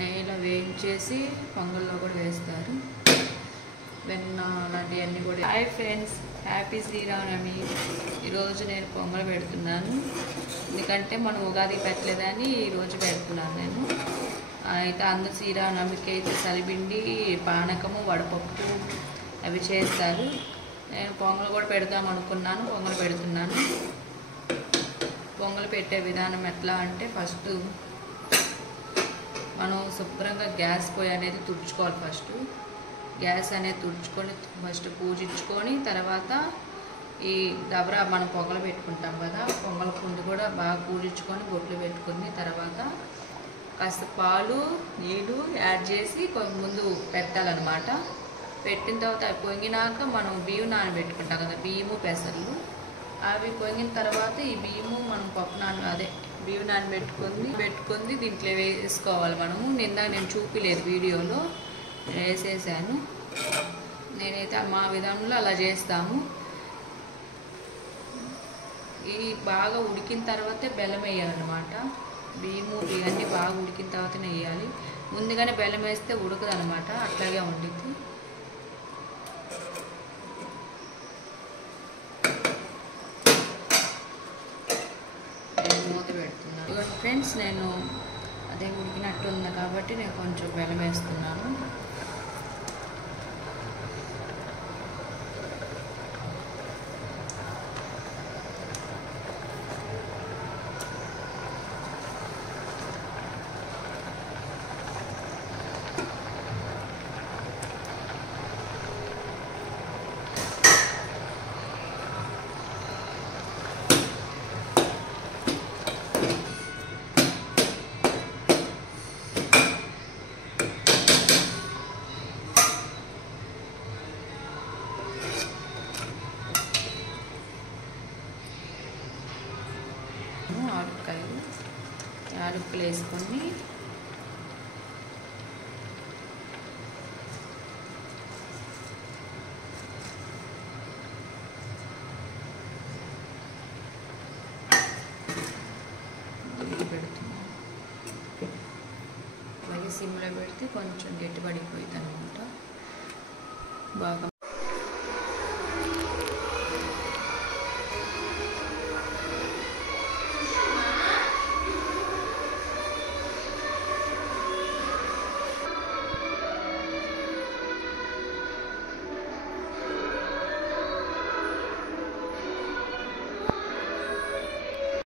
నెయ్యిలో వేయించేసి పొంగల్లో కూడా వేస్తారు. వెన్న అలాంటివన్నీ కూడా. Hi friends, happy Sri Rama Navami. ఈరోజు నేను పొంగల్ పెడుతున్నాను, ఎందుకంటే మనం ఉగాది పెట్టలేదని ఈరోజు పెడుతున్నాను నేను. అయితే అందరు శ్రీరామనవమికి అయితే సలిపిండి, పానకము, వడపప్పు అవి చేస్తారు. నేను పొంగల్ కూడా పెడదాం అనుకున్నాను, పొంగల్ పెడుతున్నాను. పొంగల్ పెట్టే విధానం ఎట్లా అంటే, ఫస్ట్ మనం శుభ్రంగా గ్యాస్ పొయ్యి అనేది తుడుచుకోవాలి. ఫస్ట్ గ్యాస్ అనేది తుడుచుకొని ఫస్ట్ పూజించుకొని, తర్వాత ఈ దబరా మనం పొంగలు పెట్టుకుంటాం కదా, పొంగల కుండి కూడా బాగా పూజించుకొని బొట్లు పెట్టుకుని, తర్వాత కాస్త పాలు నీళ్ళు యాడ్ చేసి ముందు పెట్టాలన్నమాట. పెట్టిన తర్వాత అవి పొంగినాక మనం బియ్యం నానబెట్టుకుంటాం కదా, బియ్యము పెసర్లు, అవి పొంగిన తర్వాత ఈ బియ్యము మనం బియ్యం నానబెట్టుకుంది దీంట్లో వేసుకోవాలి మనము. నేను చూపిలేదు వీడియోలో, వేసేసాను. నేనైతే మా విధానంలో అలా చేస్తాము. ఇది బాగా ఉడికిన తర్వాతే బెల్లం వేయాలన్నమాట. బియ్యము ఇవన్నీ బాగా ఉడికిన తర్వాతనే వేయాలి. ముందుగానే బెల్లం వేస్తే ఉడకదు అనమాట, అట్లాగే ఉండిద్ది. నేను మూత పెడుతున్నాను ఫ్రెండ్స్. నేను అదే ఉడికినట్టు ఉంది కాబట్టి నేను కొంచెం బెల్లం వేస్తున్నాను. యాలకులు వేసుకొని పెడుతున్నాం. అలాగే సిమ్లో పెడితే కొంచెం గట్టిపడిపోయింది అనమాట బాగా.